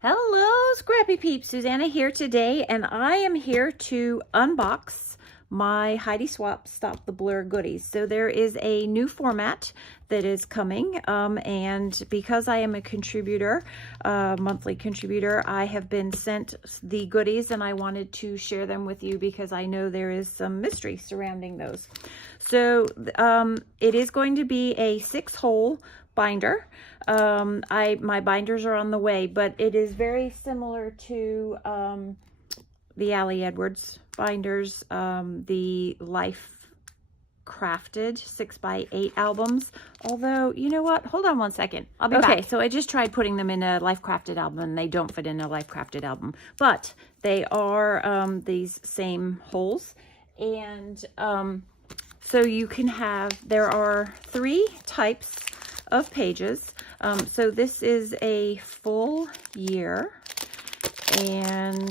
Hello, Scrappy Peeps. Suzanna here today, and I am here to unbox my Heidi Swapp Stop the Blur goodies. So there is a new format that is coming, and because I am a contributor, monthly contributor, I have been sent the goodies, and I wanted to share them with you because I know there is some mystery surrounding those. So it is going to be a 6-hole binder. My binders are on the way, but it is very similar to the Allie Edwards binders, the Life Crafted 6x8 albums. Although, you know what? Hold on one second. I'll be back. Okay, so I just tried putting them in a Life Crafted album, and they don't fit in a Life Crafted album. But they are these same holes. And so you can have, there are 3 types of pages. So this is a full year, and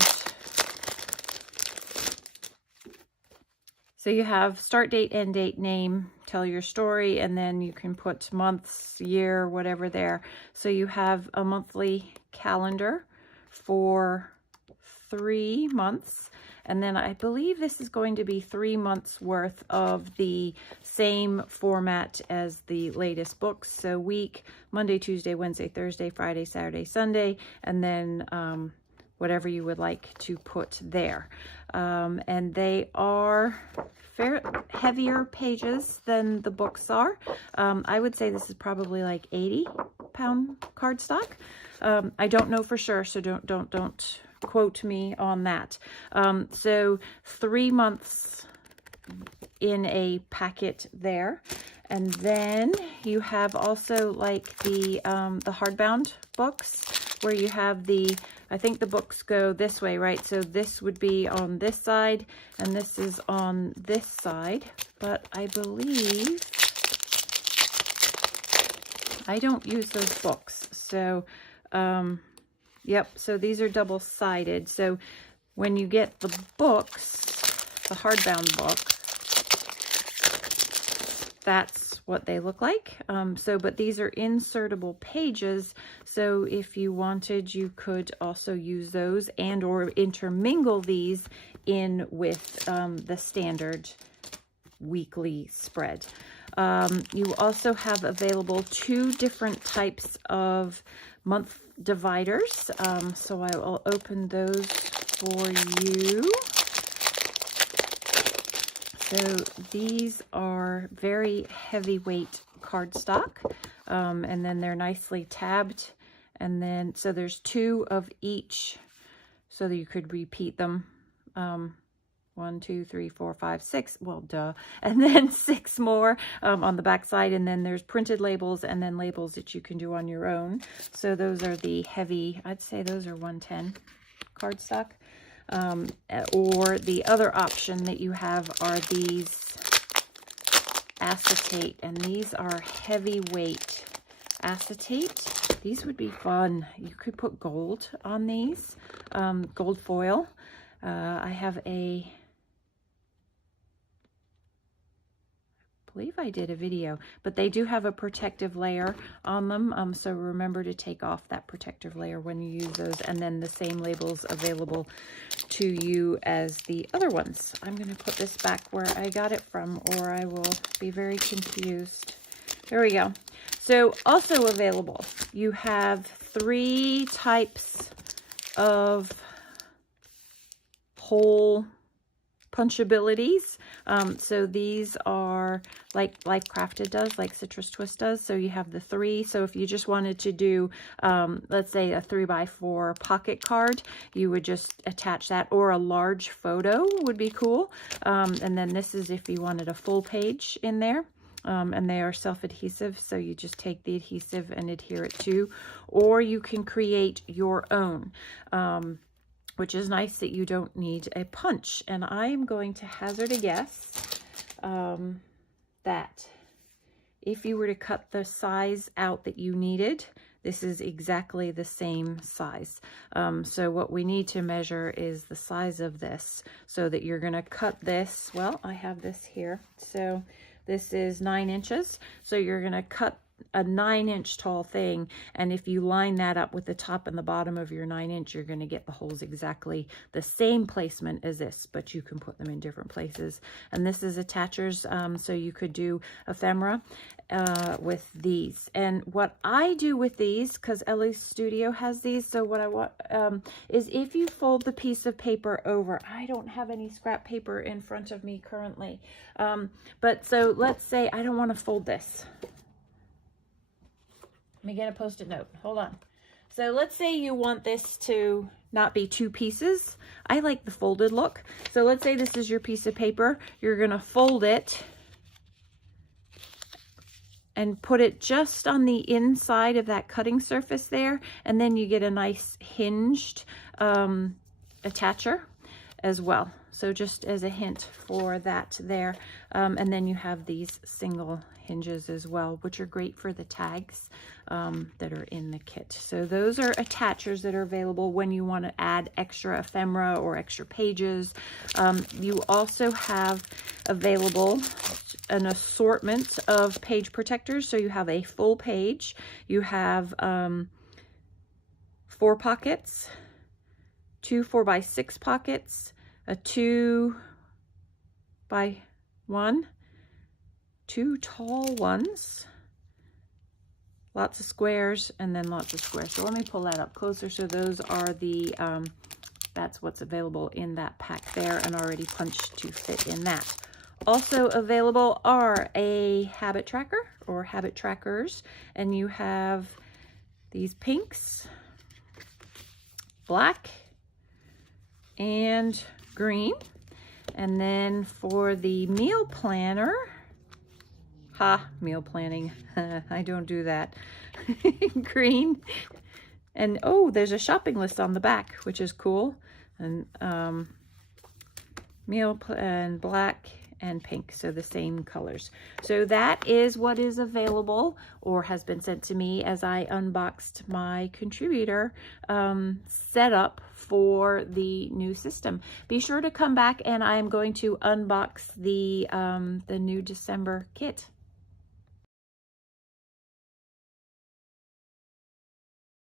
so you have start date, end date, name, tell your story, and then you can put months, year, whatever there. So you have a monthly calendar for 3 months. And then I believe this is going to be 3 months worth of the same format as the latest books. So week, Monday, Tuesday, Wednesday, Thursday, Friday, Saturday, Sunday, and then whatever you would like to put there. And they are heavier pages than the books are. I would say this is probably like 80-pound cardstock. I don't know for sure, so don't quote me on that. So 3 months in a packet there, and then you have also like the hardbound books where you have I think the books go this way, right? So this would be on this side, and this is on this side, but I believe I don't use those books. So yep, so these are double-sided. So when you get the books, the hardbound book, that's what they look like. But these are insertable pages. So if you wanted, you could also use those and or intermingle these in with the standard weekly spread. You also have available 2 different types of month dividers. So I will open those for you. So these are very heavyweight cardstock, and then they're nicely tabbed. And then, so there's 2 of each, so that you could repeat them. 1, 2, 3, 4, 5, 6. Well, duh. And then 6 more on the back side. And then there's printed labels and then labels that you can do on your own. So those are the heavy, I'd say those are 110 cardstock. Or the other option that you have are these acetate. And these are heavyweight acetate. These would be fun. You could put gold on these, gold foil. I have I believe I did a video, but they do have a protective layer on them. So remember to take off that protective layer when you use those, and then the same labels available to you as the other ones. I'm going to put this back where I got it from, or I will be very confused. There we go. So also available, you have 3 types of hole punchabilities. So these are like Life Crafted does, like Citrus Twist does. So you have the 3. So if you just wanted to do, let's say a 3x4 pocket card, you would just attach that, or a large photo would be cool. And then this is if you wanted a full page in there. And they are self-adhesive, so you just take the adhesive and adhere it to, or you can create your own. Which is nice that you don't need a punch. And I am going to hazard a guess that if you were to cut the size out that you needed, this is exactly the same size. So what we need to measure is the size of this, so that you're going to cut this. Well, I have this here. So this is 9 inches. So you're going to cut a 9-inch tall thing, and if you line that up with the top and the bottom of your 9-inch, you're going to get the holes exactly the same placement as this, but you can put them in different places. And this is attachers, so you could do ephemera with these. And what I do with these, because Ellie's Studio has these, so what I want is if you fold the piece of paper over, I don't have any scrap paper in front of me currently, but so let's say I don't want to fold this. Let me get a Post-it note. Hold on. So let's say you want this to not be 2 pieces. I like the folded look. So let's say this is your piece of paper. You're going to fold it and put it just on the inside of that cutting surface there. And then you get a nice hinged attacher as well. So just as a hint for that there. And then you have these single hinges as well, which are great for the tags that are in the kit. So those are attachers that are available when you want to add extra ephemera or extra pages. You also have available an assortment of page protectors. So you have a full page, you have 4 pockets, 2 4x6 pockets, a 2x1, 2 tall ones, lots of squares, and then lots of squares. So let me pull that up closer. So those are the, that's what's available in that pack there and already punched to fit in that. Also available are a habit tracker or habit trackers, and you have these pinks, black, and green. And then for the meal planner, meal planning, I don't do that. Green, and oh, there's a shopping list on the back, which is cool. And and black and pink, so the same colors. So that is what is available or has been sent to me as I unboxed my contributor setup for the new system. Be sure to come back, and I'm going to unbox the new December kit.